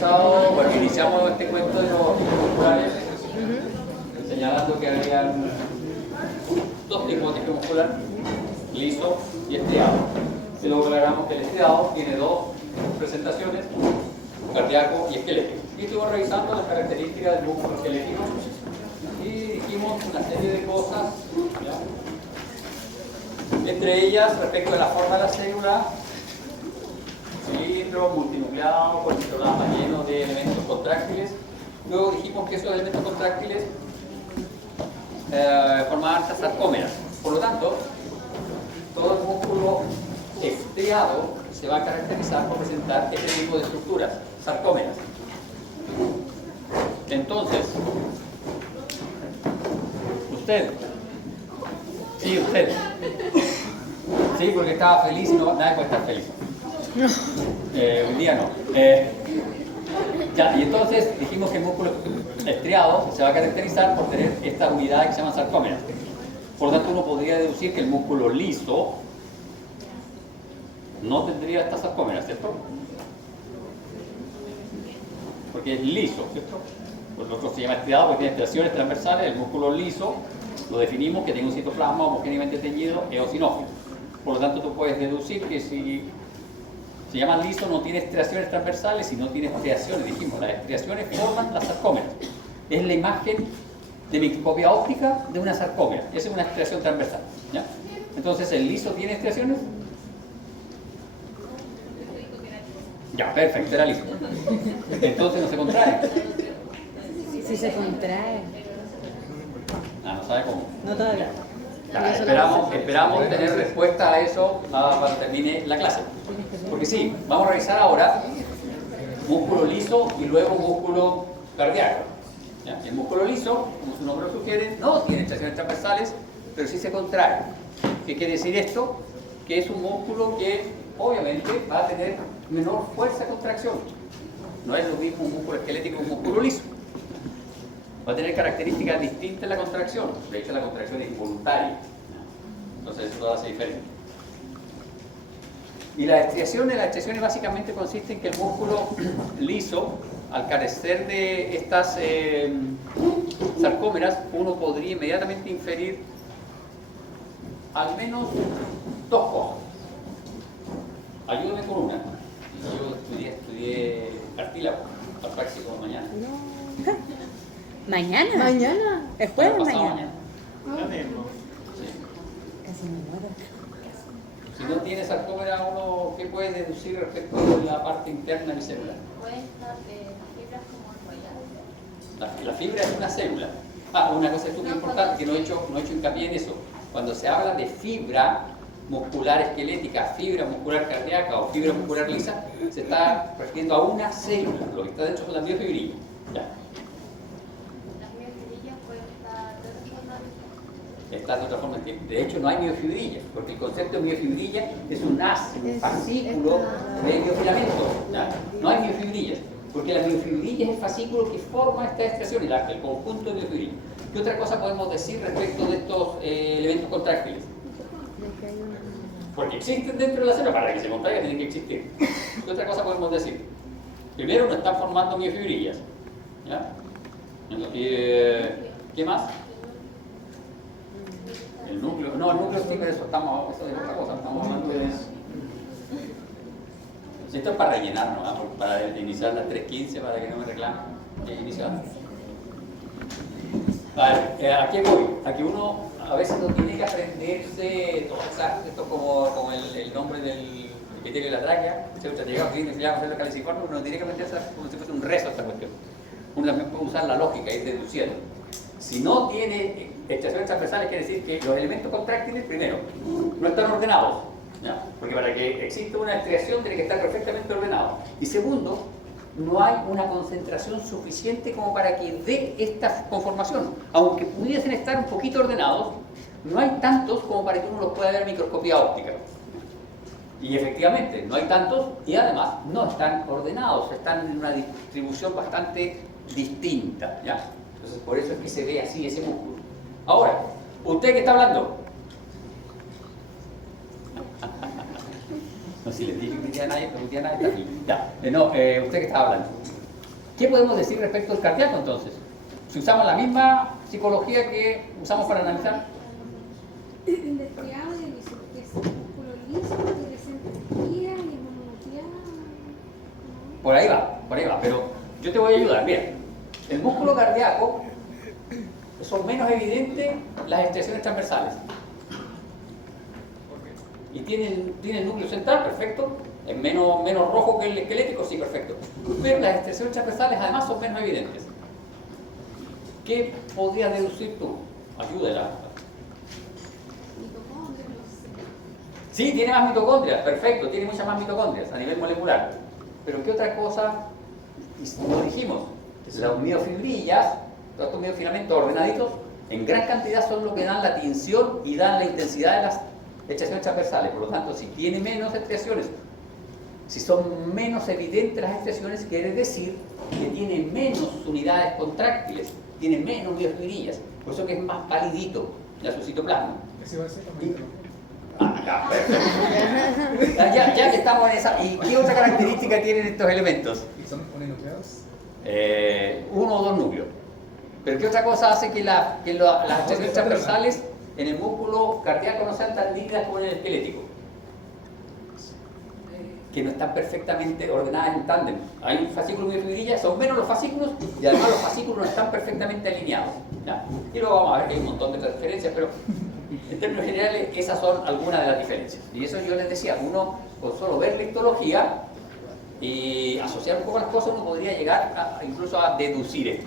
revisado, bueno, iniciamos este cuento de los musculares, señalando que había dos tipos de tejido muscular, liso y estriado. Y luego aclaramos que el estriado tiene dos presentaciones, cardíaco y esquelético. Y estuvimos revisando las características del músculo esquelético y dijimos una serie de cosas, ¿ya? Entre ellas, respecto a la forma de la célula, cilindro, multinucleado, con citoplasma lleno de elementos contráctiles. Luego dijimos que esos elementos contráctiles formaban sarcómeras. Por lo tanto, todo el músculo estriado se va a caracterizar por presentar este tipo de estructuras, sarcómeras. Entonces, usted, sí, porque estaba feliz y no, nadie puede estar feliz. Hoy día no. Ya, y entonces dijimos que el músculo estriado se va a caracterizar por tener estas unidades que se llaman sarcómeras. Por lo tanto, uno podría deducir que el músculo liso no tendría estas sarcómeras, ¿cierto? Porque es liso, ¿cierto? Pues lo otro se llama estriado porque tiene estriaciones transversales. El músculo liso lo definimos que tiene un citoplasma homogéneamente teñido eosinófilo. Por lo tanto, tú puedes deducir que si se llama liso no tiene estriaciones transversales y no tiene estriaciones, dijimos, las estriaciones forman las sarcómeras. Es la imagen de microscopía óptica de una sarcómera. Esa es una estriación transversal, ¿ya? Entonces, ¿el liso tiene estriaciones? Ya, perfecto, era liso. Entonces no se contrae. Sí se contrae. Ah, no sabe cómo. No todavía. Ya, esperamos tener respuesta a eso cuando termine la clase. Porque sí, vamos a revisar ahora músculo liso y luego músculo cardíaco. ¿Ya? El músculo liso, como su nombre lo sugiere, no tiene estriaciones transversales, pero sí se contrae. ¿Qué quiere decir esto? Que es un músculo que obviamente va a tener menor fuerza de contracción. No es lo mismo un músculo esquelético que un músculo liso. Va a tener características distintas en la contracción. De hecho, la contracción es involuntaria. Entonces, eso lo hace diferente. Y las estriaciones básicamente consisten en que el músculo liso, al carecer de estas sarcómeras, uno podría inmediatamente inferir al menos dos cosas. Ayúdame con una. Yo estudié cartílago, al práctico mañana. No. ¿Mañana? ¿Mañana? ¿Es jueves Pasado mañana? Ya mismo. Sí. Casi me muero. Si no tiene sarcómera, uno, ¿qué puede deducir respecto de la parte interna del celular? Puede estar de fibras como enrolladas. La fibra es una célula. Ah, una cosa súper importante que no he hecho hincapié en eso. Cuando se habla de fibra muscular esquelética, fibra muscular cardíaca o fibra muscular lisa, se está refiriendo a una célula. Lo que está dentro son las miofibrillas. Ya. Las miofibrillas pueden estar de otra forma. Está de otra forma. De hecho, no hay miofibrillas, porque el concepto de miofibrilla es un haz, un fascículo de miofilamento. ¿Ya? No hay miofibrillas, porque la miofibrilla es el fascículo que forma esta extracción, el conjunto de miofibrillas. ¿Qué otra cosa podemos decir respecto de estos elementos contráctiles? Porque existen dentro de la célula, para que se contraiga tienen que existir. ¿Qué otra cosa podemos decir? Primero, no están formando miofibrillas. ¿Ya? ¿Qué más? El núcleo. No, el núcleo sí, pero eso es otra cosa. Estamos hablando de eso. Esto es para rellenar, ¿no? Para iniciar las 3:15, para que no me reclamen. Iniciar. Vale, ¿a qué voy? A que uno a veces no tiene que aprenderse todo esto como el nombre del epitelio de la tráquea. Si usted llega a hacer la caliciforme, uno tiene que aprenderse como si fuese un rezo esta cuestión. Uno también puede usar la lógica y ir deduciendo. Si no tiene estriaciones transversales, quiere decir que los elementos contráctiles, primero, no están ordenados. ¿Ya? Porque para que exista una estriación tiene que estar perfectamente ordenado. Y segundo, no hay una concentración suficiente como para que dé esta conformación. Aunque pudiesen estar un poquito ordenados, no hay tantos como para que uno los pueda ver en microscopía óptica. Y efectivamente, no hay tantos y además no están ordenados, están en una distribución bastante distinta. ¿Ya? Entonces, por eso es que se ve así ese músculo. Ahora, ¿usted qué está hablando? No, si les dije que no nadie está aquí. Ya. ¿Usted qué está hablando? ¿Qué podemos decir respecto al cardíaco entonces? Si usamos la misma psicología que usamos para analizar. El desfriado y el liso, que es músculo liso, que presenta estrías y mononuclear. Por ahí va, pero yo te voy a ayudar. Mira, el músculo cardíaco son menos evidentes las extensiones transversales. Y tiene el núcleo central, perfecto. Es menos rojo que el esquelético, sí, perfecto. Pero las extensiones transversales además son menos evidentes. ¿Qué podrías deducir tú? Ayúdela. Mitocondrias, no sé. Sí, tiene más mitocondrias, perfecto, tiene muchas más mitocondrias a nivel molecular. Pero ¿qué otra cosa? Lo dijimos, las miofibrillas, todos estos miofilamentos ordenaditos, en gran cantidad son lo que dan la tinción y dan la intensidad de las extensiones transversales. Por lo tanto, si tiene menos extensiones, si son menos evidentes las extensiones, quiere decir que tiene menos unidades contráctiles, tiene menos miofibrillas. Por eso que es más palidito ya su citoplasma. Ese va a ser también. Ya, perfecto. Ya que estamos en esa. ¿Y qué otra característica tienen estos elementos? ¿Y son uninucleados? Uno o dos núcleos. Pero ¿qué otra cosa hace que las extensiones transversales en el músculo cardíaco no sean tan nítidas como en el esquelético? Que no están perfectamente ordenadas en tándem. Hay fascículos de fibrillas, son menos los fascículos y además los fascículos no están perfectamente alineados. ¿Ya? Y luego vamos a ver que hay un montón de otras diferencias, pero en términos generales esas son algunas de las diferencias. Y eso yo les decía, uno con solo ver la histología y asociar un poco las cosas, uno podría llegar incluso a deducir esto.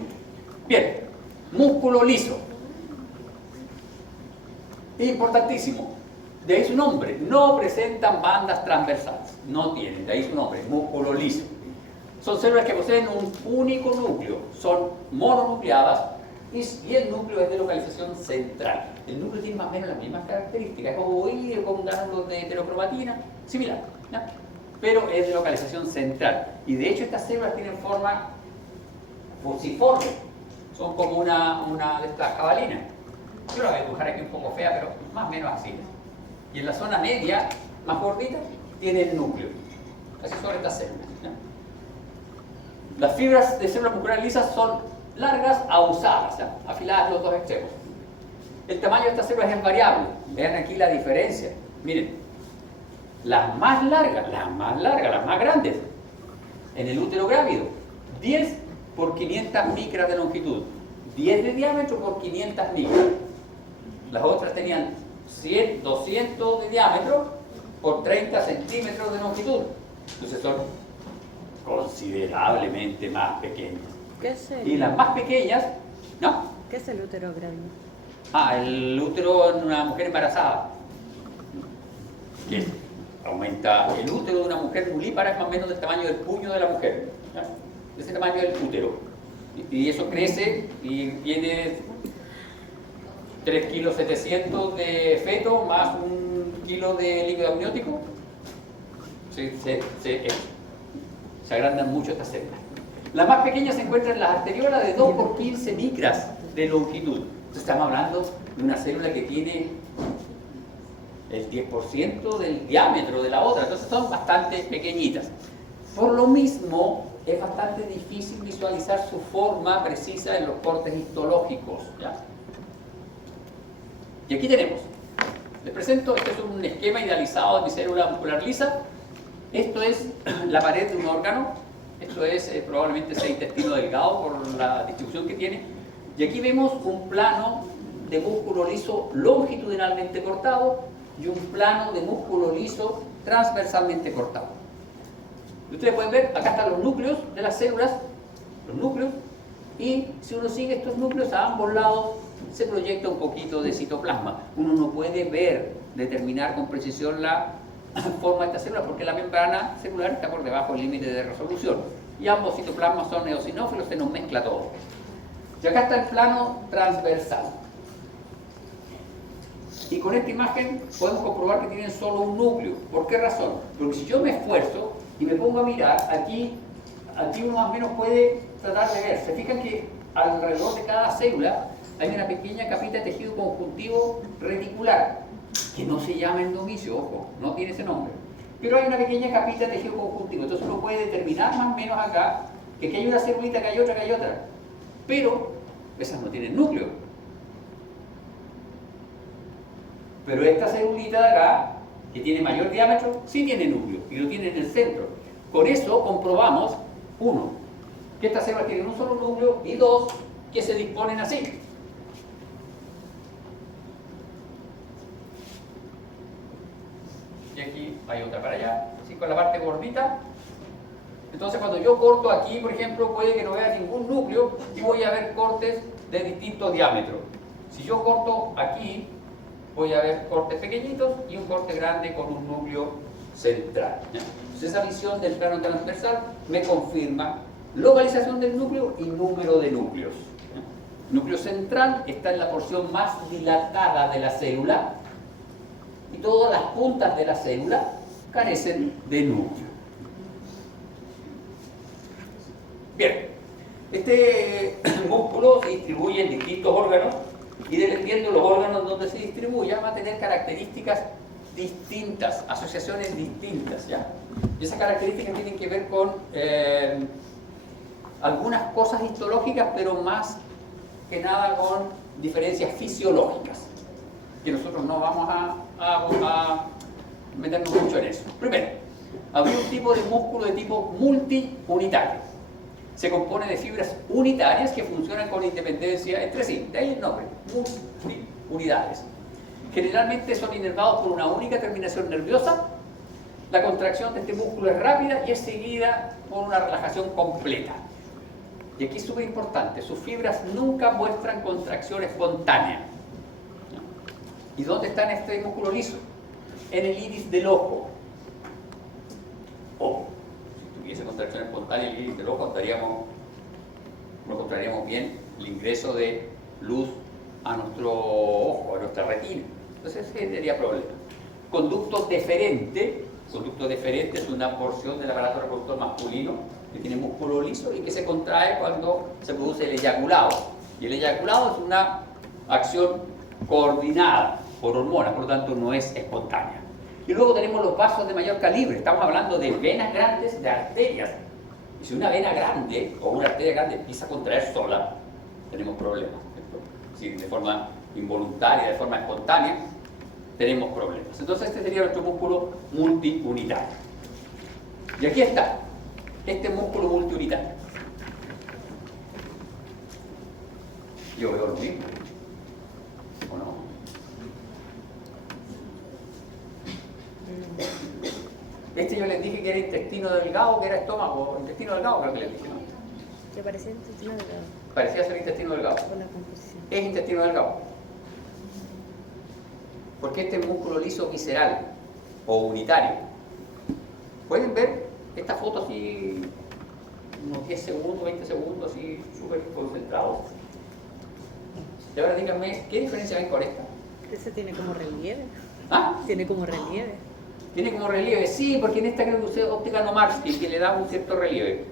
Bien, músculo liso. Importantísimo. De ahí su nombre, no presentan bandas transversales, no tienen, de ahí su nombre, músculo liso. Son células que poseen un único núcleo, son mononucleadas y el núcleo es de localización central. El núcleo tiene más o menos las mismas características, es ovoide con granos de heterocromatina, similar, ¿ya? Pero es de localización central. Y de hecho estas células tienen forma fusiforme, son como una de estas jabalinas. Yo la voy a dibujar aquí un poco fea, pero más o menos así es. Y en la zona media, más gordita, tiene el núcleo. Así son estas células, ¿ya? Las fibras de células musculares lisas son largas a usadas, ¿ya? Afiladas los dos extremos. El tamaño de estas células es variable. Vean aquí la diferencia. Miren, las más largas, las más grandes, en el útero grávido, 10 por 500 micras de longitud, 10 de diámetro por 500 micras. Las otras tenían 100, 200 de diámetro por 30 centímetros de longitud. Entonces son considerablemente más pequeñas. ¿Qué es Y las más pequeñas, ¿no? ¿Qué es el útero grávido? El útero en una mujer embarazada. Que aumenta el útero de una mujer nulípara, es más o menos del tamaño del puño de la mujer. ¿Ya? De ese tamaño del útero. Y eso crece y tiene 3,7 kg de feto más 1 kilo de líquido amniótico. Se agrandan mucho estas células. Las más pequeñas se encuentran en las arteriolas de 2 por 15 micras de longitud. Entonces estamos hablando de una célula que tiene el 10% del diámetro de la otra. Entonces son bastante pequeñitas. Por lo mismo, es bastante difícil visualizar su forma precisa en los cortes histológicos, ¿ya? Y aquí tenemos, les presento, este es un esquema idealizado de mi célula muscular lisa. Esto es la pared de un órgano, esto es probablemente ese intestino delgado por la distribución que tiene. Y aquí vemos un plano de músculo liso longitudinalmente cortado y un plano de músculo liso transversalmente cortado. Ustedes pueden ver, acá están los núcleos de las células, los núcleos, y si uno sigue estos núcleos a ambos lados, se proyecta un poquito de citoplasma. Uno no puede determinar con precisión la forma de esta célula porque la membrana celular está por debajo del límite de resolución. Y ambos citoplasmas son eosinófilos, se nos mezcla todo. Y acá está el plano transversal. Y con esta imagen podemos comprobar que tienen solo un núcleo. ¿Por qué razón? Porque si yo me esfuerzo y me pongo a mirar, aquí uno más o menos puede tratar de ver. Se fijan que alrededor de cada célula hay una pequeña capita de tejido conjuntivo reticular, que no se llama endomicio, ojo, no tiene ese nombre. Pero hay una pequeña capita de tejido conjuntivo, entonces uno puede determinar más o menos acá que aquí hay una celulita, que hay otra, que hay otra. Pero esas no tienen núcleo. Pero esta celulita de acá, que tiene mayor diámetro, sí tiene núcleo y lo tiene en el centro. Con eso comprobamos, uno, que estas células tienen un solo núcleo y dos, que se disponen así. Y aquí hay otra para allá, así con la parte gordita. Entonces cuando yo corto aquí, por ejemplo, puede que no vea ningún núcleo y voy a ver cortes de distinto diámetro. Si yo corto aquí, voy a ver cortes pequeñitos y un corte grande con un núcleo central. ¿Ya? Entonces esa visión del plano transversal me confirma localización del núcleo y número de núcleos. ¿Ya? El núcleo central está en la porción más dilatada de la célula y todas las puntas de la célula carecen de núcleo. Bien, este músculo se distribuye en distintos órganos y dependiendo de los órganos donde se distribuya va a tener características distintas, asociaciones distintas, ¿ya? Y esas características tienen que ver con algunas cosas histológicas, pero más que nada con diferencias fisiológicas, que nosotros no vamos a meternos mucho en eso. Primero, habría un tipo de músculo de tipo multiunitario. Se compone de fibras unitarias que funcionan con independencia entre sí, de ahí el nombre, multiunidades. Generalmente son inervados por una única terminación nerviosa. La contracción de este músculo es rápida y es seguida por una relajación completa. Y aquí es súper importante, sus fibras nunca muestran contracción espontánea. ¿Y dónde está en este músculo liso? En el iris del ojo. Ojo. Si tuviese contracción espontánea en el iris del ojo, no controlaríamos bien el ingreso de luz a nuestro ojo, a nuestra retina. Entonces ese sería problema. Conducto deferente. Conducto deferente es una porción del aparato reproductor masculino que tiene músculo liso y que se contrae cuando se produce el eyaculado. Y el eyaculado es una acción coordinada por hormonas, por lo tanto no es espontánea. Y luego tenemos los vasos de mayor calibre. Estamos hablando de venas grandes, de arterias. Y si una vena grande o una arteria grande empieza a contraer sola, tenemos problemas. Si de forma involuntaria, de forma espontánea, tenemos problemas. Entonces este sería nuestro músculo multiunitario. Y aquí está, este músculo multiunitario. Yo veo lo mismo, ¿o no? Este yo les dije que era intestino delgado, que era estómago, intestino delgado creo que les dije, ¿no? Que parecía intestino delgado Parecía ser intestino delgado. con la composición. Es intestino delgado. Porque este es músculo liso visceral o unitario. Pueden ver esta foto así, unos 10 segundos, 20 segundos, así súper concentrados. Y ahora díganme, ¿qué diferencia ven con esta? Ese tiene como relieve. ¿Ah? Tiene como relieve. Tiene como relieve, sí, porque en esta creo que usé óptica Nomarsky, que le da un cierto relieve.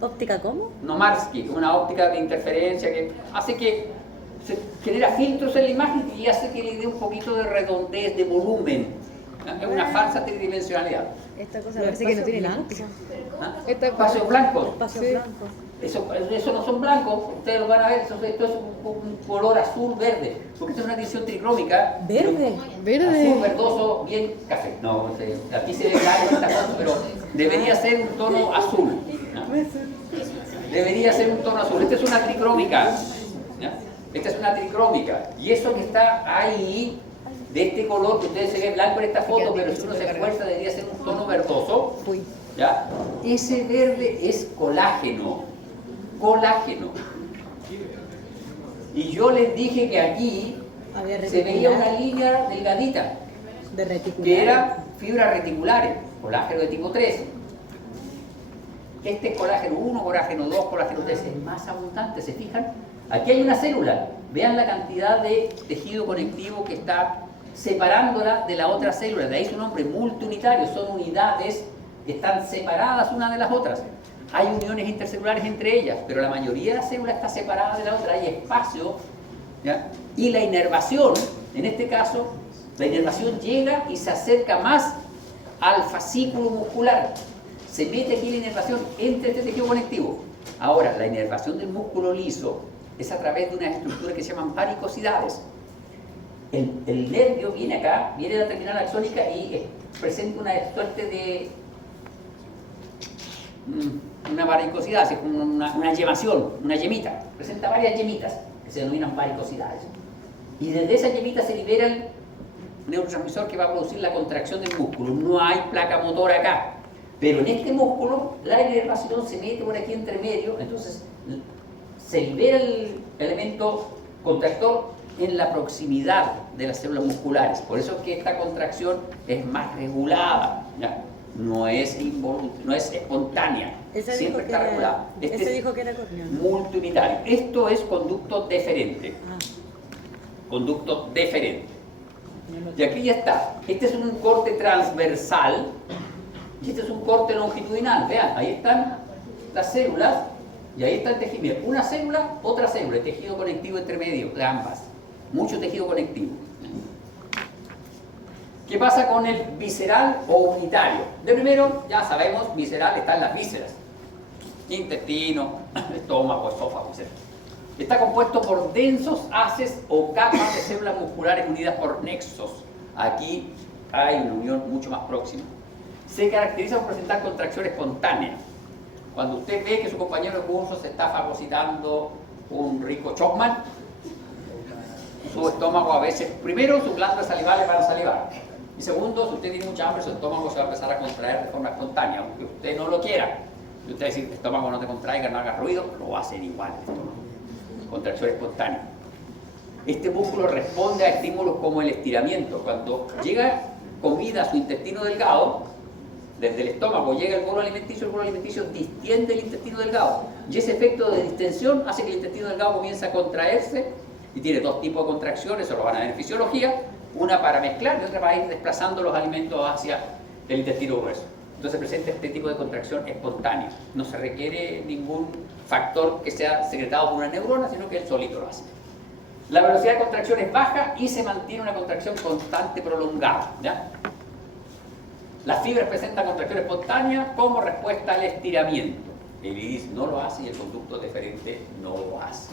¿Óptica cómo? Nomarsky, una óptica de interferencia que hace que se genera filtros en la imagen y hace que le dé un poquito de redondez, de volumen. Es una falsa tridimensionalidad. Esta cosa parece que no tiene nada. ¿Ah? Espacios blancos. Espacios Sí. blancos. Eso no son blancos, ustedes lo van a ver, esto es un color azul-verde, porque esto es una tinción tricrómica. Verde. Verde. Azul verdoso, bien café. No, aquí se ve blanco esta cosa, pero debería ser un tono azul. ¿No? Debería ser un tono azul. Esta es una tricrómica. ¿Ya? Esta es una tricrómica. Y eso que está ahí, de este color, que ustedes se ven blanco en esta foto, pero si uno se esfuerza debería ser un tono verdoso. ¿Ya? Ese verde es colágeno. Colágeno. Y yo les dije que aquí Había se veía reticular. una línea delgadita, De reticular. que era fibras reticulares, colágeno de tipo 3. Este es colágeno 1, colágeno 2, colágeno 3, es más abundante, ¿se fijan? Aquí hay una célula, vean la cantidad de tejido conectivo que está separándola de la otra célula, de ahí su nombre, multiunitario, son unidades que están separadas una de las otras. Hay uniones intercelulares entre ellas, pero la mayoría de las células está separada de la otra, hay espacio, ¿ya? Y la inervación, en este caso, la inervación llega y se acerca más al fascículo muscular. Se mete aquí la inervación entre este tejido conectivo. Ahora, la inervación del músculo liso es a través de una estructura que se llaman varicosidades. El nervio viene acá, viene de la terminal axónica y presenta una suerte de una varicosidad, así como una yemación, una yemita. Presenta varias yemitas que se denominan varicosidades. Y desde esa yemita se libera el neurotransmisor que va a producir la contracción del músculo. No hay placa motora acá. Pero en este músculo la inervación se mete por aquí entre medio, entonces se libera el elemento contractor en la proximidad de las células musculares. Por eso es que esta contracción es más regulada, ¿ya? No es espontánea, Ese siempre dijo está regulada. que era, Este ese es dijo que era corneal. multiunitario. Esto es conducto deferente. Ah, Conducto deferente. Y aquí ya está. Este es un corte transversal y este es un corte longitudinal. Vean, ahí están las células y ahí está el tejido. Mira, una célula, otra célula, el tejido conectivo entre medio de ambas. Mucho tejido conectivo. ¿Qué pasa con el visceral o unitario? De primero, ya sabemos, visceral está en las vísceras. Intestino, estómago, esófago, etc. Está compuesto por densos haces o capas de células musculares unidas por nexos. Aquí hay una unión mucho más próxima. Se caracteriza por presentar contracción espontánea. Cuando usted ve que su compañero de curso se está fagocitando un rico chocman, su estómago a veces, primero sus glándulas salivales van a salivar. Y segundo, si usted tiene mucha hambre, su estómago se va a empezar a contraer de forma espontánea, aunque usted no lo quiera. Si usted dice, el estómago no te contraiga, no haga ruido, lo va a hacer igual el estómago. Contracción espontánea. Este músculo responde a estímulos como el estiramiento. Cuando llega comida a su intestino delgado, desde el estómago llega el bolo alimenticio distiende el intestino delgado. Y ese efecto de distensión hace que el intestino delgado comience a contraerse y tiene dos tipos de contracciones, eso lo van a ver en fisiología, una para mezclar y otra para ir desplazando los alimentos hacia el intestino grueso. Entonces presenta este tipo de contracción espontánea. No se requiere ningún factor que sea secretado por una neurona, sino que él solito lo hace. La velocidad de contracción es baja y se mantiene una contracción constante prolongada, ¿ya? Las fibras presentan contracción espontánea como respuesta al estiramiento. El iris no lo hace y el conducto deferente no lo hace.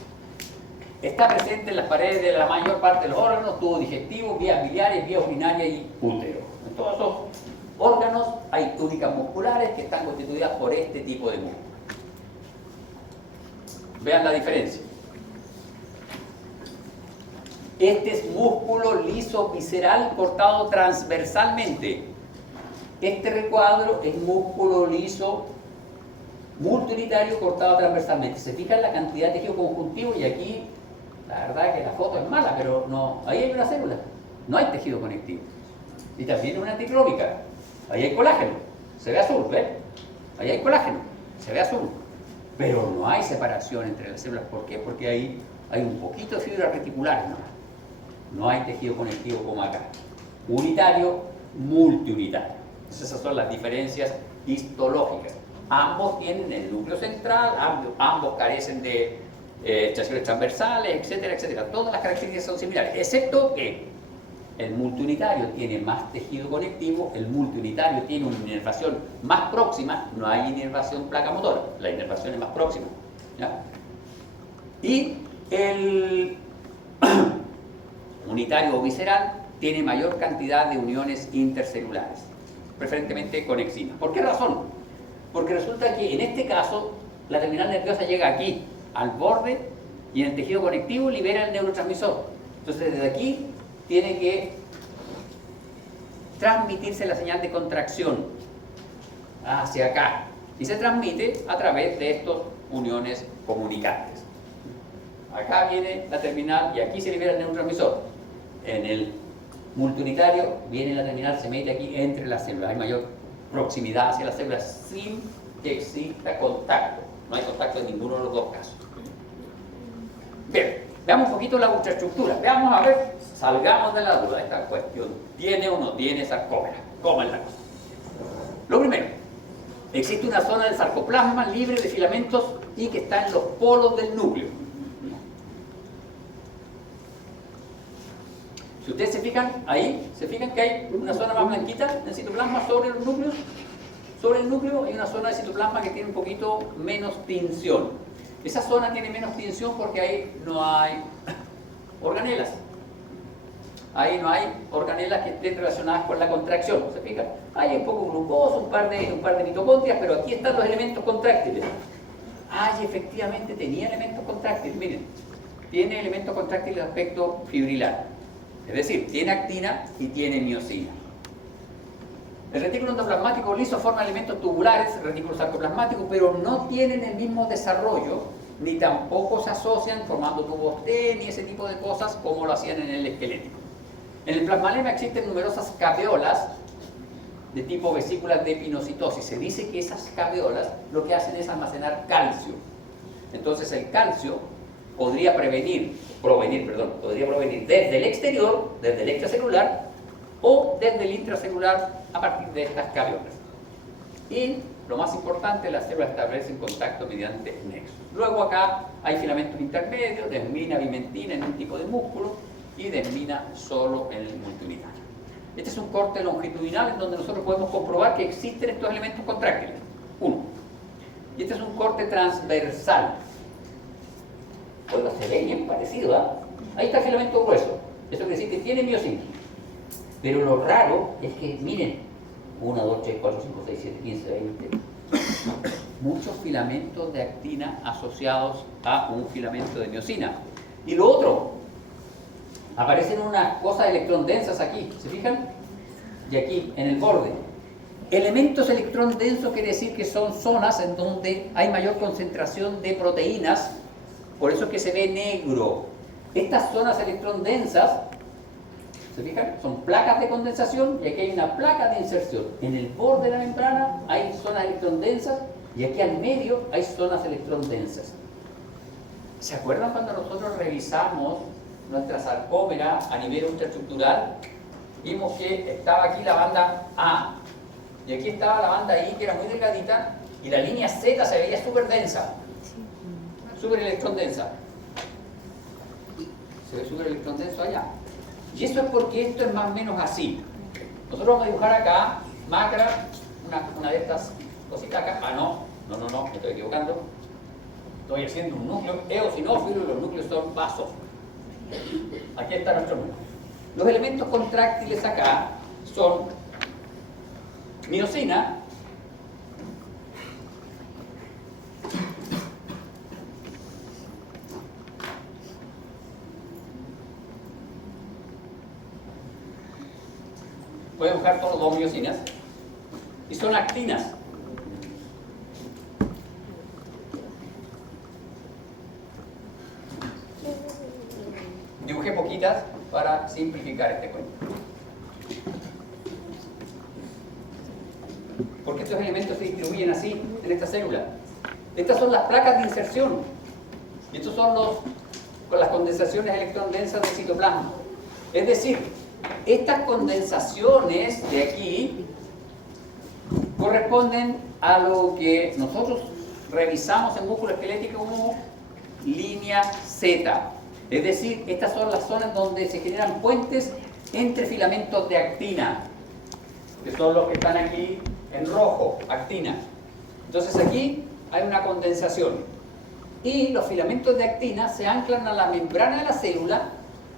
Está presente en las paredes de la mayor parte de los órganos, tubo digestivo, vías biliares, vía urinaria y útero. En todos esos órganos hay túnicas musculares que están constituidas por este tipo de músculo. Vean la diferencia. Este es músculo liso visceral cortado transversalmente. Este recuadro es músculo liso multiunitario cortado transversalmente. Se fijan la cantidad de tejido conjuntivo y aquí la verdad es que la foto es mala, pero no, ahí hay una célula, no hay tejido conectivo. Y también una anticlómica, ahí hay colágeno, se ve azul, ¿ves? Ahí hay colágeno, se ve azul. Pero no hay separación entre las células. ¿Por qué? Porque ahí hay un poquito de fibras reticulares, no hay tejido conectivo como acá. Unitario, multiunitario. Entonces esas son las diferencias histológicas. Ambos tienen el núcleo central, ambos carecen de estaciones transversales, etcétera, etcétera. Todas las características son similares, excepto que el multiunitario tiene más tejido conectivo, el multiunitario tiene una inervación más próxima, no hay inervación placa motora, la inervación es más próxima, ¿ya? Y el unitario o visceral tiene mayor cantidad de uniones intercelulares, preferentemente conexivas. ¿Por qué razón? Porque resulta que en este caso la terminal nerviosa llega aquí, al borde, y en el tejido conectivo libera el neurotransmisor. Entonces desde aquí tiene que transmitirse la señal de contracción hacia acá. Y se transmite a través de estas uniones comunicantes. Acá viene la terminal y aquí se libera el neurotransmisor. En el multiunitario viene la terminal, se mete aquí entre las células. Hay mayor proximidad hacia las células sin que exista contacto. No hay contacto en ninguno de los dos casos. Bien, veamos un poquito la ultraestructura. Veamos a ver, salgamos de la duda de esta cuestión. ¿Tiene o no tiene sarcómera? ¿Cómo es la cosa? Lo primero, existe una zona del sarcoplasma libre de filamentos y que está en los polos del núcleo. Si ustedes se fijan ahí, se fijan que hay una zona más blanquita del citoplasma sobre los núcleos. Sobre el núcleo hay una zona de citoplasma que tiene un poquito menos tinción. Esa zona tiene menos tinción porque ahí no hay organelas. Ahí no hay organelas que estén relacionadas con la contracción, ¿se fijan? Hay un poco de glucosa, un par de mitocondrias, pero aquí están los elementos contráctiles. Ay, efectivamente tenía elementos contráctiles, miren. Tiene elementos contráctiles de aspecto fibrilar. Es decir, tiene actina y tiene miosina. El retículo endoplasmático liso forma elementos tubulares, retículos sarcoplasmáticos, pero no tienen el mismo desarrollo, ni tampoco se asocian formando tubos T, ni ese tipo de cosas como lo hacían en el esquelético. En el plasmalema existen numerosas caveolas de tipo vesículas de pinocitosis. Se dice que esas caveolas lo que hacen es almacenar calcio. Entonces el calcio podría provenir desde el exterior, desde el extracelular, o desde el intracelular a partir de estas caveolas. Y lo más importante, las células establecen contacto mediante nexos. Luego acá hay filamentos intermedios, desmina, bimentina en un tipo de músculo y desmina solo en el multiunitario. Este es un corte longitudinal en donde nosotros podemos comprobar que existen estos elementos contráctiles. Uno. Y este es un corte transversal. Oiga, se ve bien parecido, ¿ah? Ahí está el filamento grueso. Eso quiere decir que tiene miosina. Pero lo raro es que, miren, 1, 2, 3, 4, 5, 6, 7, 15, 20. Muchos filamentos de actina asociados a un filamento de miosina. Y lo otro, aparecen unas cosas electrón densas aquí, ¿se fijan? Y aquí, en el borde. Elementos electrón densos quiere decir que son zonas en donde hay mayor concentración de proteínas, por eso es que se ve negro. Estas zonas electrón densas, ¿se fijan? Son placas de condensación y aquí hay una placa de inserción. En el borde de la membrana hay zonas electrón densas y aquí al medio hay zonas electrón densas. ¿Se acuerdan cuando nosotros revisamos nuestra sarcómera a nivel ultraestructural? Vimos que estaba aquí la banda A y aquí estaba la banda I, que era muy delgadita, y la línea Z se veía súper densa, súper electrón densa. Se ve súper electrón denso allá. Y eso es porque esto es más o menos así. Nosotros vamos a dibujar acá, macra, una de estas cositas acá. Ah, no, me estoy equivocando. Estoy haciendo un núcleo eosinófilo y los núcleos son vasos. Aquí está nuestro núcleo. Los elementos contráctiles acá son miosina, voy a buscar todos los dos miosinas, y son actinas. Dibujé poquitas para simplificar este cuento. Porque estos elementos se distribuyen así en esta célula. Estas son las placas de inserción. Y estos son las condensaciones electrón densas del citoplasma. Es decir, estas condensaciones de aquí corresponden a lo que nosotros revisamos en músculo esquelético como línea Z. Es decir, estas son las zonas donde se generan puentes entre filamentos de actina, que son los que están aquí en rojo, actina. Entonces aquí hay una condensación y los filamentos de actina se anclan a la membrana de la célula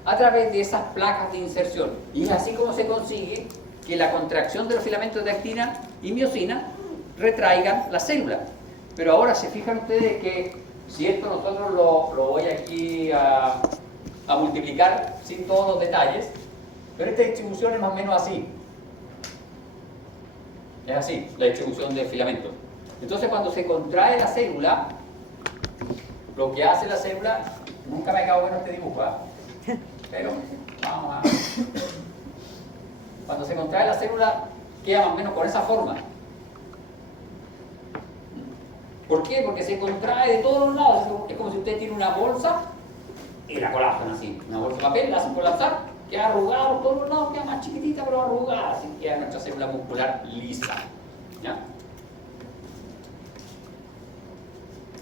a través de esas placas de inserción. Y es así como se consigue que la contracción de los filamentos de actina y miosina retraigan la célula. Pero ahora se fijan ustedes que si esto nosotros lo voy aquí a multiplicar sin todos los detalles, pero esta distribución es más o menos así. Es así, la distribución de filamentos. Entonces cuando se contrae la célula, lo que hace la célula, nunca me acabo bueno este dibujo, ¿eh? Pero vamos a... Cuando se contrae la célula, queda más o menos con esa forma. ¿Por qué? Porque se contrae de todos los lados. Es como si usted tiene una bolsa y la colapsan así. Una bolsa de papel, la hacen colapsar, queda arrugada por todos los lados, queda más chiquitita pero arrugada. Así queda nuestra célula muscular lisa. ¿Ya?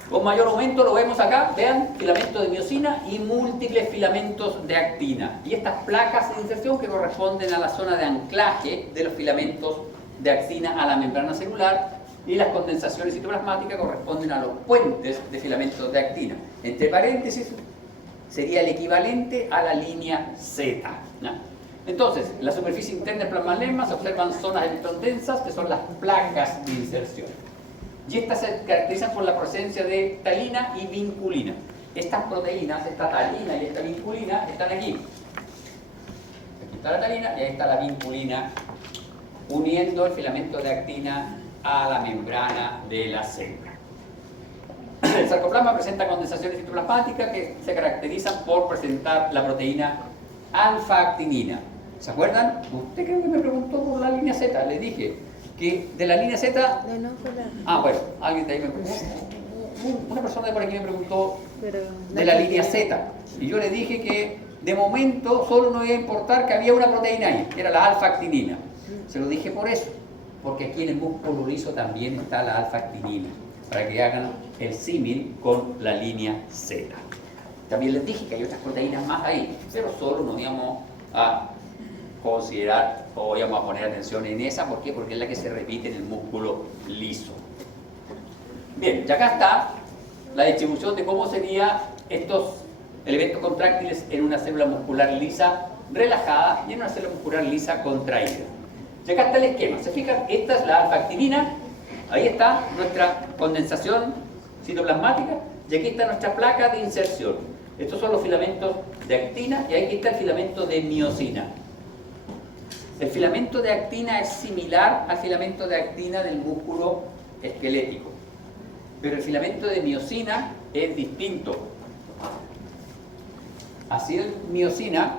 Con mayor aumento lo vemos acá, vean, filamento de miosina y múltiples filamentos de actina. Y estas placas de inserción que corresponden a la zona de anclaje de los filamentos de actina a la membrana celular y las condensaciones citoplasmáticas corresponden a los puentes de filamentos de actina. Entre paréntesis, sería el equivalente a la línea Z, ¿no? Entonces, en la superficie interna del plasmalemma se observan zonas electrodensas que son las placas de inserción. Y estas se caracterizan por la presencia de talina y vinculina. Estas proteínas, esta talina y esta vinculina, están aquí. Aquí está la talina y ahí está la vinculina, uniendo el filamento de actina a la membrana de la célula. El sarcoplasma presenta condensaciones citoplasmáticas que se caracterizan por presentar la proteína alfa-actinina. ¿Se acuerdan? Usted creo que me preguntó por la línea Z. Le dije que de la línea Z... No, por la... Ah, bueno, alguien de ahí me preguntó. Una persona de por aquí me preguntó Pero de la línea Z. Y yo le dije que de momento solo nos iba a importar que había una proteína ahí, que era la alfa-actinina. Se lo dije por eso, porque aquí en el músculo liso también está la alfa-actinina, para que hagan el símil con la línea Z. También les dije que hay otras proteínas más ahí, pero solo nos íbamos a considerar o íbamos a poner atención en esa. ¿Por qué? Porque es la que se repite en el músculo liso. Bien, y acá está la distribución de cómo serían estos elementos contráctiles en una célula muscular lisa relajada y en una célula muscular lisa contraída. Y acá está el esquema. ¿Se fijan? Esta es la alfa-actinina. Ahí está nuestra condensación citoplasmática y aquí está nuestra placa de inserción. Estos son los filamentos de actina y aquí está el filamento de miosina. El filamento de actina es similar al filamento de actina del músculo esquelético, pero el filamento de miosina es distinto. Así es miosina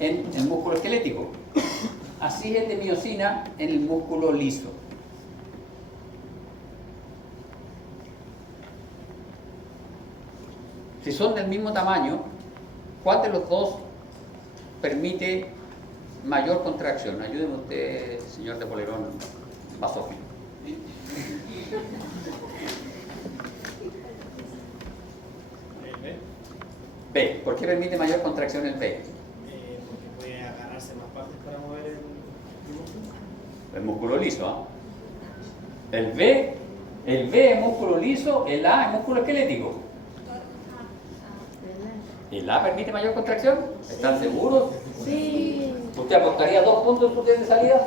en el músculo esquelético, así es de miosina en el músculo liso. Si son del mismo tamaño, ¿cuál de los dos permite mayor contracción? Ayúdeme usted, señor de polerón basófilo. B. ¿Por qué permite mayor contracción el B? Porque puede agarrarse más partes para mover el músculo. El músculo liso, ¿ah? El B es músculo liso, el A es músculo esquelético. ¿El A permite mayor contracción? ¿Están seguros? Sí. ¿Usted apostaría 2 puntos en su test de salida?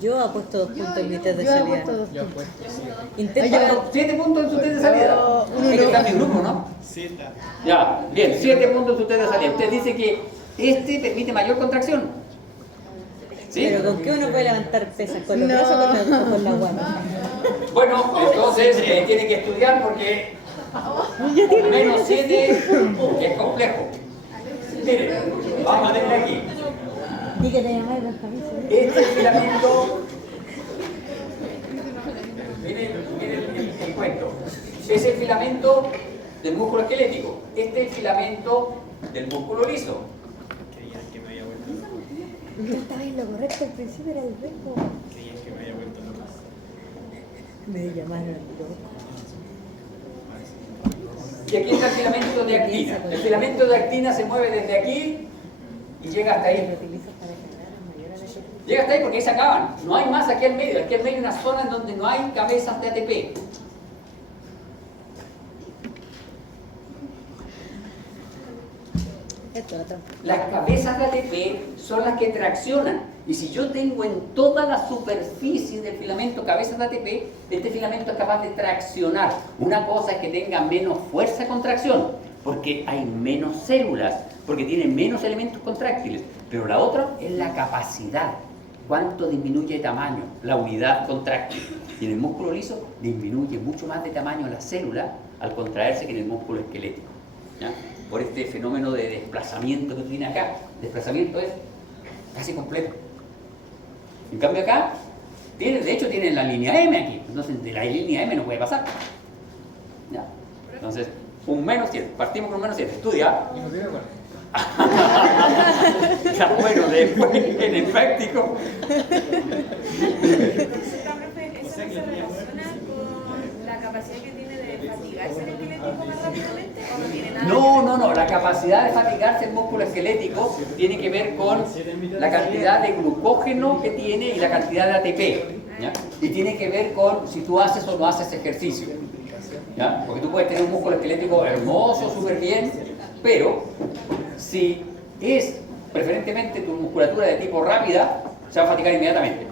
Yo apuesto 2 puntos en mi test de salida. Yo apuesto, sí. Intenta... 7 puntos en su test de salida. Es que está en mi grupo, ¿no? Sí, está. Ya, bien, 7 puntos en su test de salida. Usted dice que este permite mayor contracción. ¿Sí? Pero ¿con qué uno puede levantar pesas? ¿Con los brazos o con la guata? Bueno, entonces tiene que estudiar porque menos 7 es complejo. Mire, vamos a tener aquí. ¿Y que te llamáis las camisas? Este filamento, miren el cuento, es el filamento del músculo esquelético, este es el filamento del músculo liso. Creías que me había vuelto loco. Yo estaba en lo correcto al principio, era el verbo. Creías que me había vuelto loco. Me llamaron loco. Y aquí está el filamento de actina. El filamento de actina se mueve desde aquí y llega hasta Lo ahí. utilizo para ganar mayor a la... Llega hasta ahí porque ahí se acaban. No hay más aquí al medio. Aquí al medio hay una zona en donde no hay cabezas de ATP. Esto, otro. Las cabezas de ATP son las que traccionan. Y si yo tengo en toda la superficie del filamento cabezas de ATP, este filamento es capaz de traccionar. Una cosa es que tenga menos fuerza de contracción, porque hay menos células, porque tiene menos elementos contráctiles. Pero la otra es la capacidad. ¿Cuánto disminuye de tamaño la unidad contráctil? Y en el músculo liso disminuye mucho más de tamaño la célula al contraerse que en el músculo esquelético, ¿ya? Por este fenómeno de desplazamiento que tiene acá. El desplazamiento es casi completo. En cambio acá, de hecho tiene la línea M aquí. Entonces de la línea M no puede pasar. ¿Ya? Entonces, un menos 7. Partimos con un menos 7. Estudia. Y no tiene bueno. Ya, bueno, después en el práctico. ¿Eso no se relaciona con la capacidad que tiene de fatigarse el esquelético más rápidamente o no tiene nada No. La capacidad de fatigarse el músculo esquelético tiene que ver con la cantidad de glucógeno que tiene y la cantidad de ATP. ¿Ya? Y tiene que ver con si tú haces o no haces ejercicio. ¿Ya? Porque tú puedes tener un músculo esquelético hermoso, súper bien, pero si es preferentemente tu musculatura de tipo rápida, se va a fatigar inmediatamente.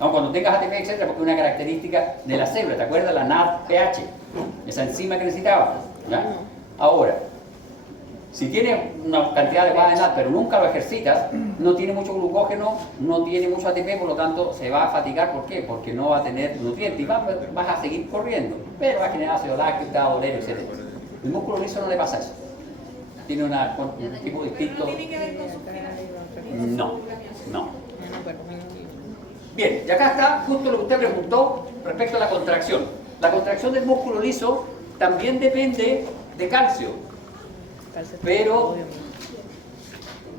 ¿No? Cuando tengas ATP, etcétera, porque es una característica de la célula. ¿Te acuerdas? La NADPH, esa enzima que necesitábamos. ¿Ya? Ahora, si tienes una cantidad adecuada de NAD, pero nunca lo ejercitas, no tiene mucho glucógeno, no tiene mucho ATP, por lo tanto se va a fatigar. ¿Por qué? Porque no va a tener nutrientes y vas a seguir corriendo, pero va a generar ácido láctico, dolor, etc. El músculo liso no le pasa eso. Tiene un tipo distinto. ¿No tiene que ver con sus finales? No. Bien, y acá está justo lo que usted preguntó respecto a la contracción. La contracción del músculo liso también depende de calcio. Pero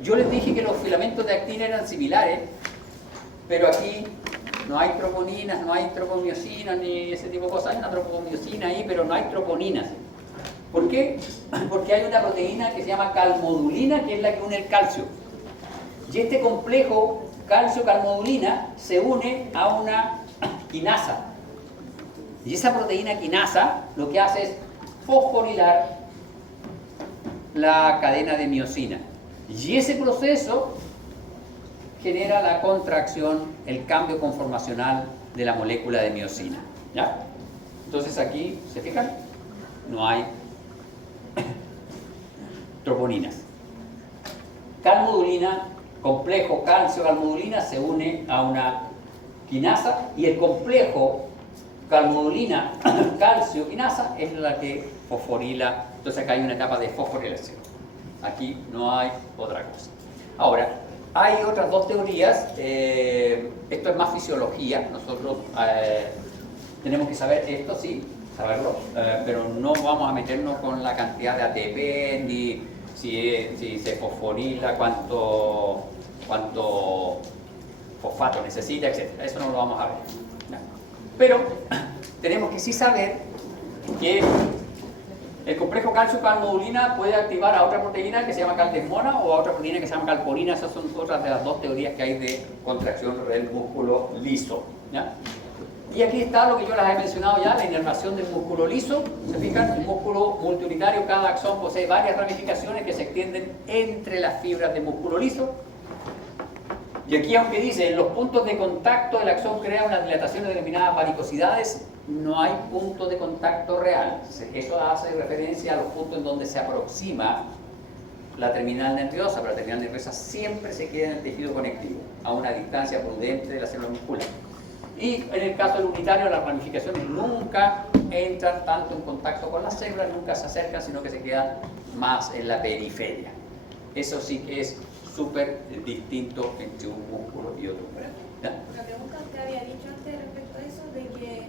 yo les dije que los filamentos de actina eran similares, pero aquí no hay troponinas, no hay tropomiosinas ni ese tipo de cosas. Hay una tropomiosina ahí, pero no hay troponinas. ¿Por qué? Porque hay una proteína que se llama calmodulina, que es la que une el calcio. Y este complejo calcio-calmodulina se une a una quinasa. Y esa proteína quinasa lo que hace es fosforilar la cadena de miosina. Y ese proceso genera la contracción, el cambio conformacional de la molécula de miosina. ¿Ya? Entonces aquí, ¿se fijan? No hay troponinas. Calmodulina, complejo calcio-calmodulina se une a una quinasa y el complejo calmodulina calcio-quinasa es la que fosforila. Entonces acá hay una etapa de fosforilación. Aquí no hay otra cosa. Ahora, hay otras dos teorías. Esto es más fisiología. Nosotros tenemos que saber esto, sí, saberlo, pero no vamos a meternos con la cantidad de ATP, ni si se fosforila, cuánto fosfato necesita, etc. Eso no lo vamos a ver. ¿No? Pero tenemos que sí saber que el complejo calcio-calmodulina puede activar a otra proteína que se llama caldesmona o a otra proteína que se llama calporina. Esas son otras de las dos teorías que hay de contracción del músculo liso. ¿Ya? Y aquí está lo que yo les he mencionado ya, la inervación del músculo liso. ¿Se fijan? El músculo multiunitario, cada axón posee varias ramificaciones que se extienden entre las fibras del músculo liso. Y aquí, aunque dice, en los puntos de contacto el axón crea una dilatación de denominadas varicosidades, no hay punto de contacto real. Eso hace referencia a los puntos en donde se aproxima la terminal nerviosa, pero la terminal nerviosa siempre se queda en el tejido conectivo, a una distancia prudente de la célula muscular. Y en el caso del unitario, las ramificaciones nunca entran tanto en contacto con las células, nunca se acercan, sino que se quedan más en la periferia. Eso sí que es súper distinto entre un músculo y otro. ¿Ya? Una pregunta, usted había dicho antes respecto a eso, de que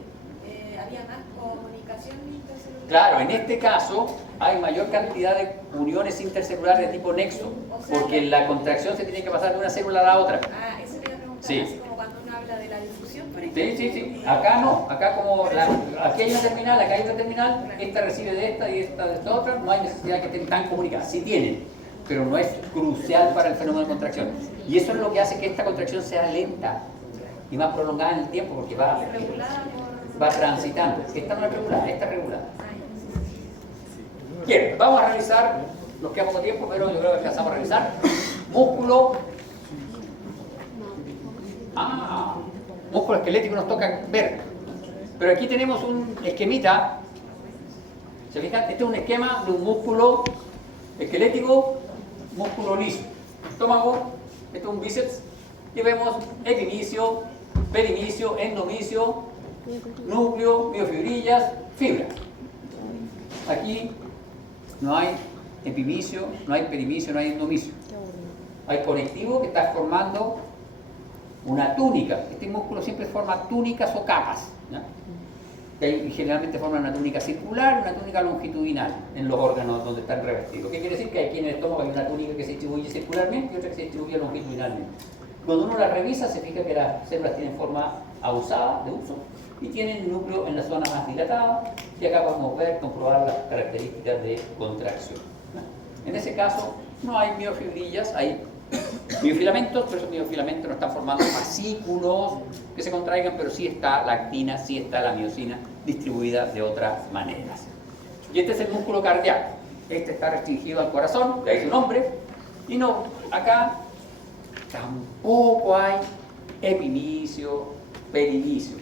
había más comunicación intercelular. Claro, en este caso hay mayor cantidad de uniones intercelulares de tipo nexo, porque la contracción se tiene que pasar de una célula a la otra. Ah, eso le iba a preguntar, Sí. así como cuando uno habla de la difusión, por ejemplo. Sí. Acá no, acá como aquí hay una terminal, acá hay otra terminal, esta recibe de esta y esta de esta otra, no hay necesidad que estén tan comunicadas. Sí tienen, pero no es crucial para el fenómeno de contracción. Y eso es lo que hace que esta contracción sea lenta y más prolongada en el tiempo, porque va transitando. Esta no es regulada, esta es regulada. Bien, vamos a revisar, nos queda poco tiempo, pero yo creo que alcanzamos a revisar. Músculo. Músculo esquelético nos toca ver. Pero aquí tenemos un esquemita. ¿Se fijan? Este es un esquema de un músculo esquelético, músculo liso. Estómago, este es un bíceps. Y vemos epimicio, perimicio, endomicio, núcleo, miofibrillas, fibra. Aquí no hay epimicio, no hay perimicio, no hay endomicio. Hay conectivo que está formando una túnica. Este músculo siempre forma túnicas o capas, ¿no? Que generalmente forman una túnica circular y una túnica longitudinal en los órganos donde están revestidos. ¿Qué quiere decir? Que aquí en el estómago hay una túnica que se distribuye circularmente y otra que se distribuye longitudinalmente. Cuando uno la revisa se fija que las células tienen forma ausada, de uso, y tienen el núcleo en la zona más dilatada, y acá podemos ver, comprobar las características de contracción. En ese caso no hay miofibrillas, hay miofilamentos, pero esos miofilamentos no están formando fascículos que se contraigan, pero sí está la actina, sí está la miosina distribuida de otras maneras. Y este es el músculo cardíaco. Este está restringido al corazón, de ahí su nombre, y no, acá tampoco hay epimicio, perimicio.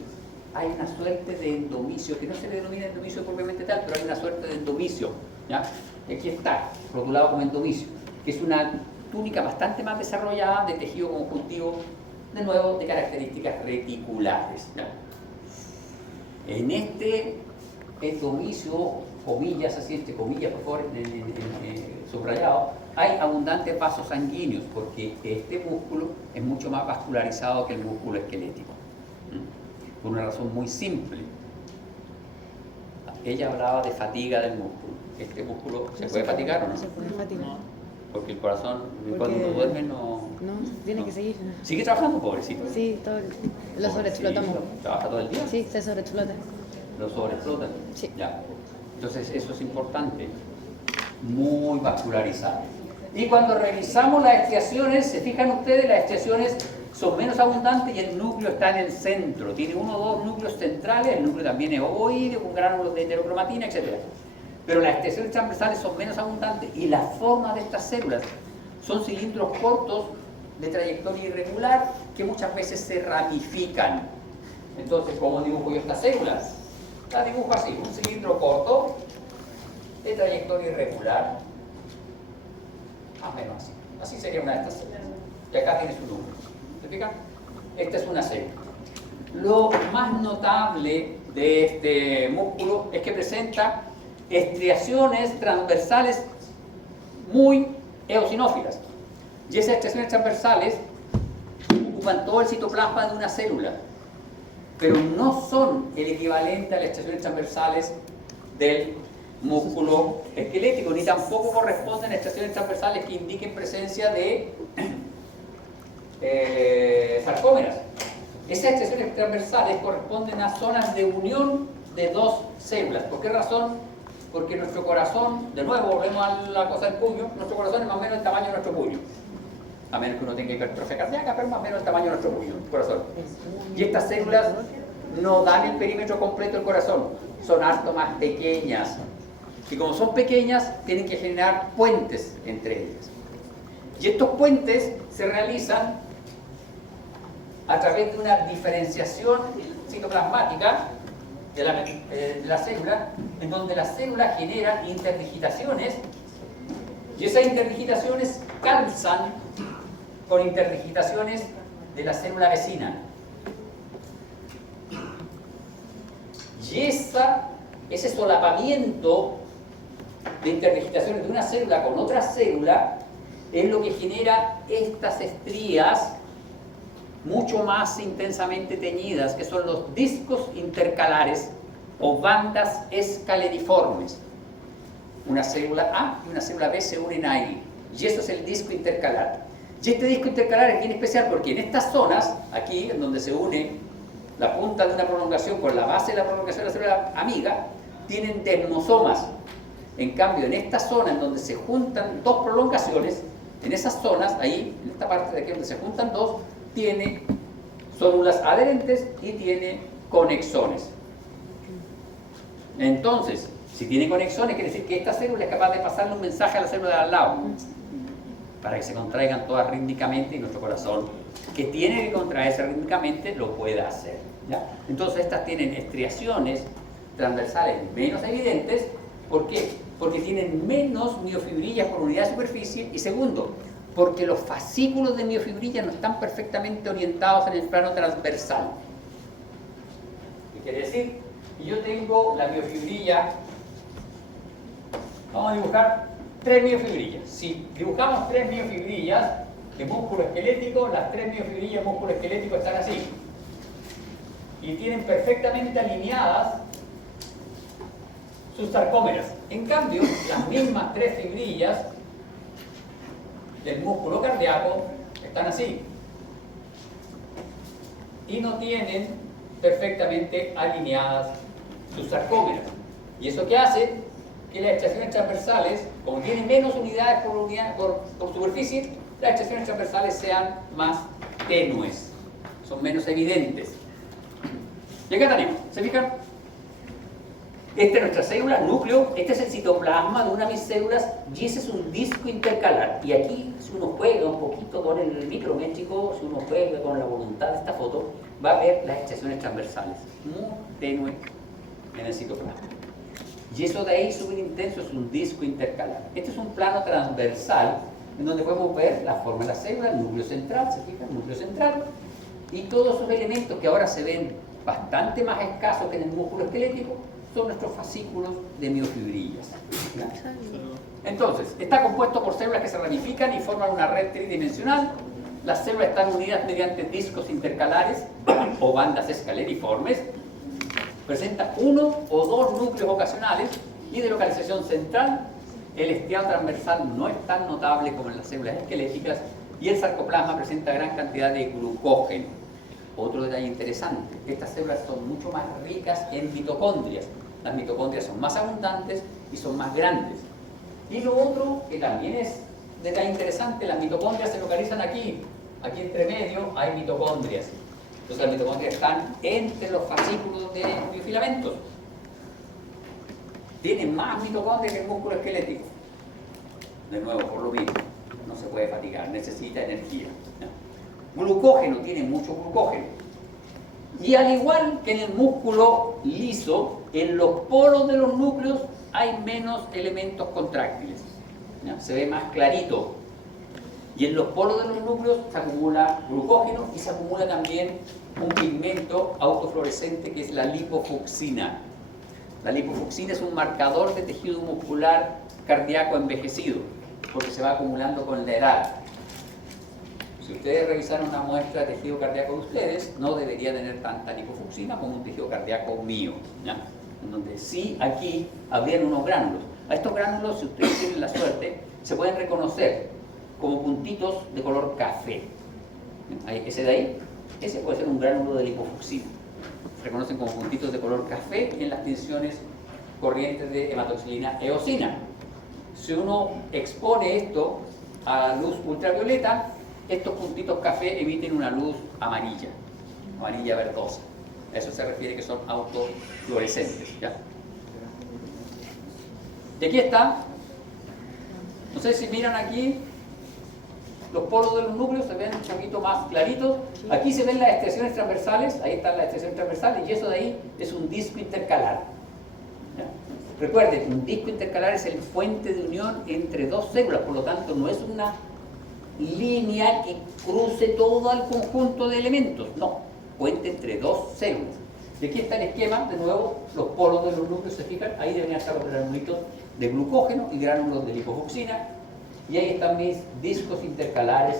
Hay una suerte de endomicio, que no se le denomina endomicio propiamente tal, pero hay una suerte de endomicio, ¿ya? Aquí está, rotulado como endomicio, que es una túnica bastante más desarrollada de tejido conjuntivo, de nuevo, de características reticulares, ¿ya? En este endomicio, comillas, así entre comillas, por favor, subrayado, hay abundantes vasos sanguíneos, porque este músculo es mucho más vascularizado que el músculo esquelético. Por una razón muy simple. Ella hablaba de fatiga del músculo. ¿Este músculo se puede fatigar o no? No se puede fatigar. Porque el corazón, Porque cuando uno duerme, no... No, tiene no. que seguir. ¿Sigue trabajando, pobrecito? Sí, lo sobreexplotamos. Pobrecito. ¿Trabaja todo el día? Sí, se sobreexplota. ¿Lo sobreexplotan? Sí. Ya. Entonces, eso es importante. Muy vascularizado. Y cuando revisamos las estriaciones, se fijan ustedes, las estriaciones son menos abundantes y el núcleo está en el centro. Tiene uno o dos núcleos centrales, el núcleo también es ovoide, con gránulos de heterocromatina, etc. Pero las estriaciones transversales son menos abundantes y la forma de estas células son cilindros cortos de trayectoria irregular que muchas veces se ramifican. Entonces, ¿cómo dibujo yo estas células? Las dibujo así, un cilindro corto de trayectoria irregular, más o menos así. Así sería una de estas células. Y acá tiene su núcleo. ¿Se fijan? Esta es una célula. Lo más notable de este músculo es que presenta estriaciones transversales muy eosinófilas. Y esas estriaciones transversales ocupan todo el citoplasma de una célula, pero no son el equivalente a las estriaciones transversales del músculo esquelético, ni tampoco corresponden a estriaciones transversales que indiquen presencia de sarcómeras. Esas estriaciones transversales corresponden a zonas de unión de dos células. ¿Por qué razón? Porque nuestro corazón, de nuevo volvemos a la cosa del puño, nuestro corazón es más o menos el tamaño de nuestro puño. A menos que uno tenga hipertrofia cardíaca, pero más o menos el tamaño de nuestro puño, el corazón. Y estas células no dan el perímetro completo del corazón, son harto más pequeñas. Y como son pequeñas, tienen que generar puentes entre ellas. Y estos puentes se realizan a través de una diferenciación citoplasmática de la célula, en donde la célula genera interdigitaciones, y esas interdigitaciones calzan con interdigitaciones de la célula vecina. Y ese solapamiento de interdigitaciones de una célula con otra célula es lo que genera estas estrías mucho más intensamente teñidas, que son los discos intercalares o bandas escaleriformes. Una célula A y una célula B se unen ahí, y eso es el disco intercalar. Y este disco intercalar es bien especial porque en estas zonas, aquí en donde se une la punta de una prolongación con la base de la prolongación de la célula amiga, tienen desmosomas. En cambio, en esta zona en donde se juntan dos prolongaciones, en esas zonas, ahí, en esta parte de aquí donde se juntan dos, tiene células adherentes y tiene conexones. Entonces, si tiene conexones, quiere decir que esta célula es capaz de pasarle un mensaje a la célula de al lado para que se contraigan todas rítmicamente y nuestro corazón, que tiene que contraerse rítmicamente, lo pueda hacer, ¿ya? Entonces, estas tienen estriaciones transversales menos evidentes. ¿Por qué? Porque tienen menos miofibrillas por unidad de superficie, y segundo, porque los fascículos de miofibrillas no están perfectamente orientados en el plano transversal. ¿Qué quiere decir? Que yo tengo la miofibrilla, vamos a dibujar 3 miofibrillas. Si dibujamos 3 miofibrillas de músculo esquelético, las 3 miofibrillas de músculo esquelético están así. Y tienen perfectamente alineadas sus sarcómeras. En cambio, las mismas 3 fibrillas del músculo cardíaco están así y no tienen perfectamente alineadas sus sarcómeras. ¿Y eso qué hace? Que las extracciones transversales, como tienen menos unidades por superficie, las extracciones transversales sean más tenues, son menos evidentes. Y acá tenemos, ¿se fijan? Esta es nuestra célula, núcleo, este es el citoplasma de una de mis células y ese es un disco intercalar. Y aquí, si uno juega un poquito con el micrométrico, si uno juega con la voluntad de esta foto, va a ver las extracciones transversales, muy tenue en el citoplasma. Y eso de ahí súper intenso es un disco intercalar. Este es un plano transversal en donde podemos ver la forma de la célula, el núcleo central, ¿se fijan? El núcleo central y todos esos elementos que ahora se ven bastante más escasos que en el músculo esquelético son nuestros fascículos de miofibrillas. ¿Ya? Entonces, está compuesto por células que se ramifican y forman una red tridimensional. Las células están unidas mediante discos intercalares o bandas escaleriformes. Presenta uno o dos núcleos ocasionales y de localización central. El estriado transversal no es tan notable como en las células esqueléticas y el sarcoplasma presenta gran cantidad de glucógeno. Otro detalle interesante, estas células son mucho más ricas en mitocondrias. Las mitocondrias son más abundantes y son más grandes. Y lo otro, que también es detalle interesante, las mitocondrias se localizan aquí. Aquí entre medio hay mitocondrias. Entonces las mitocondrias están entre los fascículos de miofilamentos. Tienen más mitocondrias que el músculo esquelético. De nuevo, por lo mismo, no se puede fatigar, necesita energía. Glucógeno, tiene mucho glucógeno. Y al igual que en el músculo liso, en los polos de los núcleos hay menos elementos contráctiles. ¿Ya? Se ve más clarito. Y en los polos de los núcleos se acumula glucógeno y se acumula también un pigmento autofluorescente que es la lipofucsina. La lipofucsina es un marcador de tejido muscular cardíaco envejecido, porque se va acumulando con la edad. Si ustedes revisaron una muestra de tejido cardíaco de ustedes, no debería tener tanta lipofucsina como un tejido cardíaco mío, ¿ya? En donde sí, aquí habrían unos gránulos. A estos gránulos, si ustedes tienen la suerte, se pueden reconocer como puntitos de color café. Ese de ahí, ese puede ser un gránulo de lipofucsina. Se reconocen como puntitos de color café en las tensiones corrientes de hematoxilina eosina. Si uno expone esto a luz ultravioleta, estos puntitos café emiten una luz amarilla, amarilla verdosa. A eso se refiere que son autofluorescentes, ¿ya? Y aquí está, no sé si miran aquí, los polos de los núcleos se ven un poquito más claritos. Aquí se ven las extracciones transversales, ahí están las extracciones transversales, y eso de ahí es un disco intercalar. ¿Ya? Recuerden, un disco intercalar es el puente de unión entre dos células, por lo tanto no es una línea que cruce todo el conjunto de elementos, no, puente entre dos células. Y aquí está el esquema, de nuevo, los polos de los núcleos, se fijan, ahí deberían estar los granulitos de glucógeno y gránulos de lipofucsina, y ahí están mis discos intercalares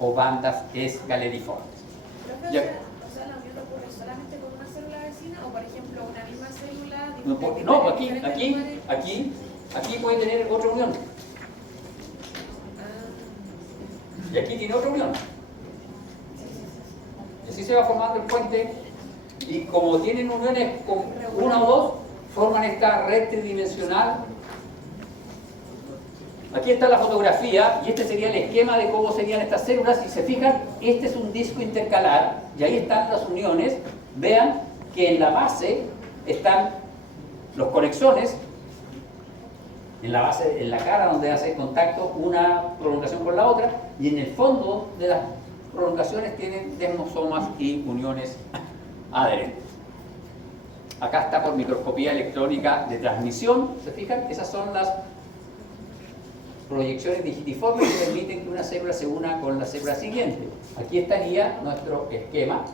o bandas escaleriformes. Profe, o sea, la unión ocurre solamente con una célula vecina o, por ejemplo, una misma célula. No, aquí puede tener otra unión. Y aquí tiene otra unión. Y así se va formando el puente. Y como tienen uniones con una o dos, forman esta red tridimensional. Aquí está la fotografía y este sería el esquema de cómo serían estas células. Si se fijan, este es un disco intercalar y ahí están las uniones. Vean que en la base están los conexones, en la base, en la cara donde hace contacto una prolongación con la otra, y en el fondo de las prolongaciones tienen desmosomas y uniones adherentes. Acá está por microscopía electrónica de transmisión, ¿se fijan? Esas son las proyecciones digitiformes que permiten que una célula se una con la célula siguiente. Aquí estaría nuestro esquema,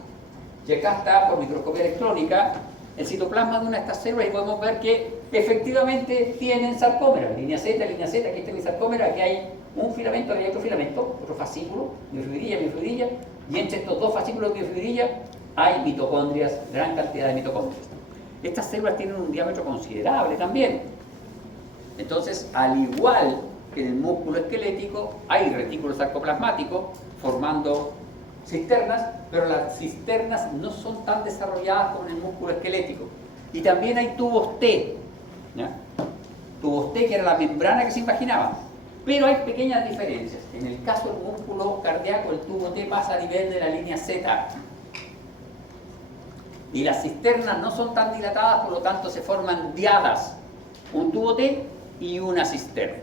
y acá está por microscopía electrónica el citoplasma de una de estas células y podemos ver que efectivamente tienen sarcómeras, línea Z, aquí está mi sarcómera, aquí hay un filamento, aquí hay otro filamento, otro fascículo, miofibrilla, y entre estos dos fascículos de miofibrilla hay mitocondrias, gran cantidad de mitocondrias. Estas células tienen un diámetro considerable también. Entonces, al igual que en el músculo esquelético, hay retículo sarcoplasmático formando cisternas, pero las cisternas no son tan desarrolladas como en el músculo esquelético. Y también hay tubos T, ¿ya? Tubos T que era la membrana que se imaginaba. Pero hay pequeñas diferencias. En el caso del músculo cardíaco, el tubo T pasa a nivel de la línea Z. Y las cisternas no son tan dilatadas, por lo tanto se forman diadas. Un tubo T y una cisterna.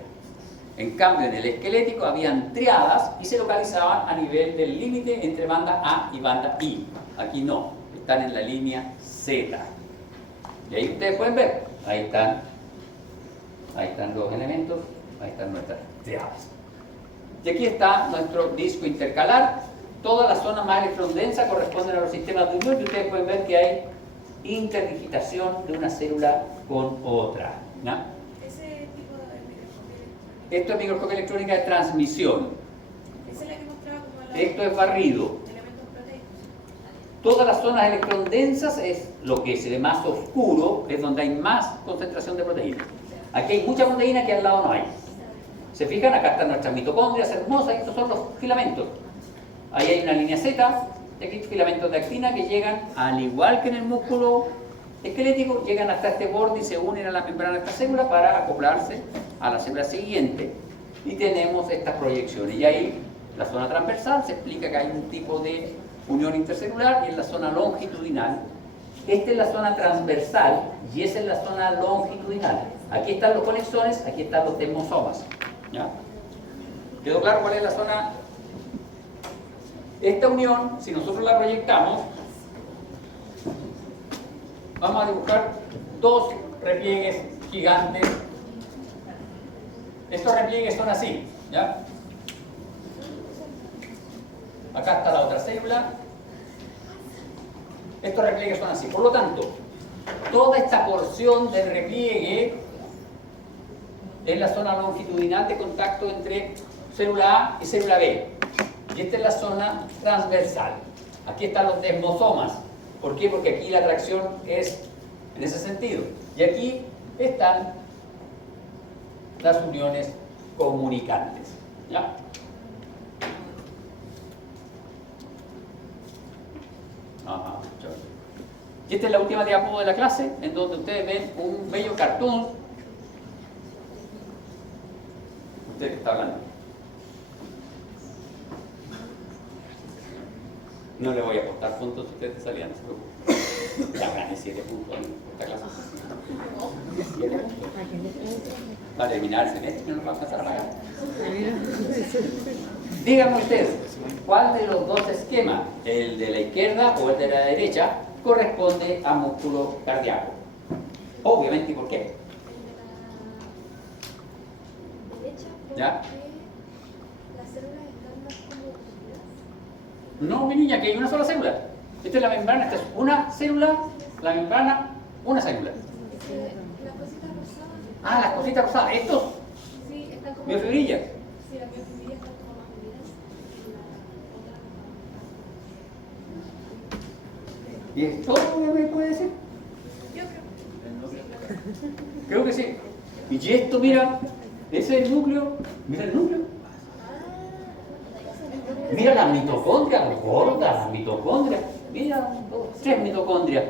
En cambio, en el esquelético habían triadas y se localizaban a nivel del límite entre banda A y banda I. Aquí no, están en la línea Z. Y ahí ustedes pueden ver, ahí están los elementos, ahí están nuestras triadas. Y aquí está nuestro disco intercalar. Toda la zona más electrondensa corresponde a los sistemas de unión y ustedes pueden ver que hay interdigitación de una célula con otra, ¿no? Ese tipo de microscopía. Esto es microscopía electrónica de transmisión. Esa es la que mostraba como la Esto es barrido. elementos proteicos. Todas las zonas electrodensas es lo que se ve más oscuro, es donde hay más concentración de proteína. Aquí hay mucha proteína que al lado no hay. ¿Se fijan? Acá están nuestras mitocondrias hermosas y estos son los filamentos. Ahí hay una línea Z, y aquí filamentos de actina que llegan, al igual que en el músculo esquelético, llegan hasta este borde y se unen a la membrana de esta célula para acoplarse a la célula siguiente. Y tenemos estas proyecciones. Y ahí, la zona transversal, se explica que hay un tipo de unión intercelular y en la zona longitudinal. Esta es la zona transversal y esa es la zona longitudinal. Aquí están los conexones, aquí están los desmosomas. ¿Ya? ¿Quedó claro cuál es la zona? Esta unión, si nosotros la proyectamos, vamos a dibujar dos repliegues gigantes. Estos repliegues son así, ¿ya? Acá está la otra célula. Estos repliegues son así. Por lo tanto, toda esta porción del repliegue es la zona longitudinal de contacto entre célula A y célula B. Y esta es la zona transversal. Aquí están los desmosomas. ¿Por qué? Porque aquí la atracción es en ese sentido. Y aquí están las uniones comunicantes. ¿Ya? Ajá. Y esta es la última diapositiva de la clase, en donde ustedes ven un bello cartoon. ¿Usted qué está hablando? No le voy a aportar puntos si ustedes salían, no se preocupen. Ya gané 7 puntos en esta clase. 7 puntos. Va a terminar el semestre y no nos va a alcanzar a pagar. Díganme ustedes, ¿cuál de los dos esquemas, el de la izquierda o el de la derecha, corresponde a músculo cardíaco? Obviamente, ¿y por qué? ¿Ya? Las células están más como unidas. No, mi niña, que hay una sola célula. Esta es la membrana, esta es una célula, la membrana, una célula. Las cositas rosadas. Ah, las cositas rosadas, estos, Sí, están como. miofibrillas. Sí, las miofibrillas están como más unidas. ¿Y es todo lo que me puede decir? Yo creo. Creo que sí. Y esto, mira, ese es el núcleo, mira el núcleo. Mira las mitocondrias, gordas las mitocondrias. Mira, 3 mitocondrias.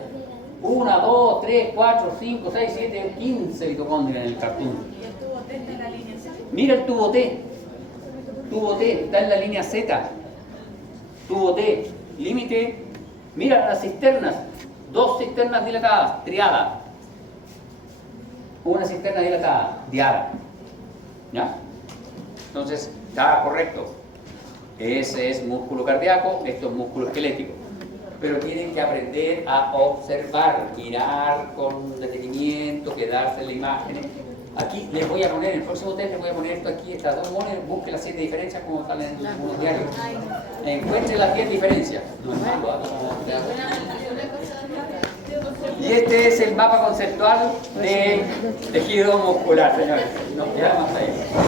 1, 2, 3, 4, 5, 6, 7, 15 mitocondrias en el cartoon. Y el tubo T está en la línea Z. Mira el tubo T. Tubo T está en la línea Z. Tubo T, límite. Mira las cisternas. 2 cisternas dilatadas, triada. Una cisterna dilatada, diada. ¿Ya? Entonces, está correcto. Ese es músculo cardíaco, esto es músculo esquelético. Pero tienen que aprender a observar, mirar con detenimiento, quedarse en la imagen. Aquí les voy a poner, en el próximo test les voy a poner esto aquí, estas dos monedas, busque las 7 diferencias como salen en algunos diarios. Encuentre las 10 diferencias. No es malo, y este es el mapa conceptual del tejido muscular, señores. Nos quedamos ahí.